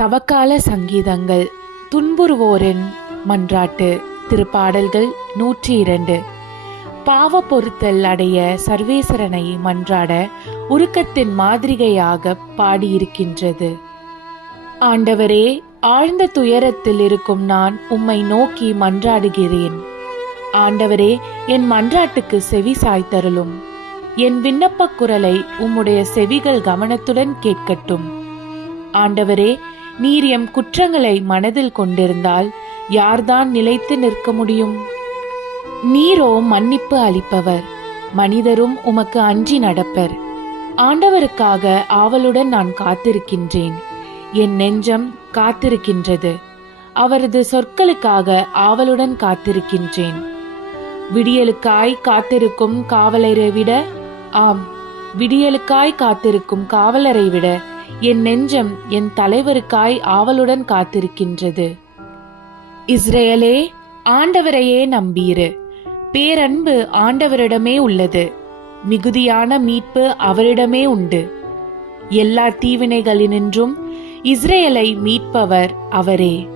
தவக்கால சங்கீதங்கள். துன்புறுவோரின் மன்றாட்டு. திருப்பாடல்கள் 102. பாவ பொறுத்தல் அடைய சர்வேசரனை மன்றாட உருக்கத்தின் மாதிரிகையாக பாடியிருக்கின்றது. ஆண்டவரே, ஆழ்ந்த துயரத்தில் இருக்கும் நான் உம்மை நோக்கி மன்றாடுகிறேன். ஆண்டவரே, என் மன்றாட்டுக்கு செவி சாய்த்தருளும். என் விண்ணப்பக் குரலை உம்முடைய செவிகள் கவனத்துடன் கேட்கட்டும். ஆண்டவரே, நீர் எம் குற்றங்களை மனதில் கொண்டிருந்தால் யார்தான் நிலைத்து நிற்க முடியும்? நீரோ மன்னிப்பு அளிப்பவர், மனிதரும் உமக்கு அஞ்சி நடப்பர். ஆண்டவருக்காக ஆவலுடன் நான் காத்திருக்கின்றேன். என் நெஞ்சம் காத்திருக்கின்றது. அவரது சொற்களுக்காக ஆவலுடன் காத்திருக்கின்றேன். விடியலுக்காய் காத்திருக்கும் காவலரை விட, ஆம், விடியலுக்காய் காத்திருக்கும் காவலரை விட என் நெஞ்சம் என் தலைவருக்காய் ஆவலுடன் காத்திருக்கின்றது. இஸ்ரேலே, ஆண்டவரையே நம்பீரு. பேரன்பு ஆண்டவரிடமே உள்ளது. மிகுதியான மீட்பு அவரிடமே உண்டு. எல்லா தீவினைகளினின்றும் இஸ்ரேலை மீட்பவர் அவரே.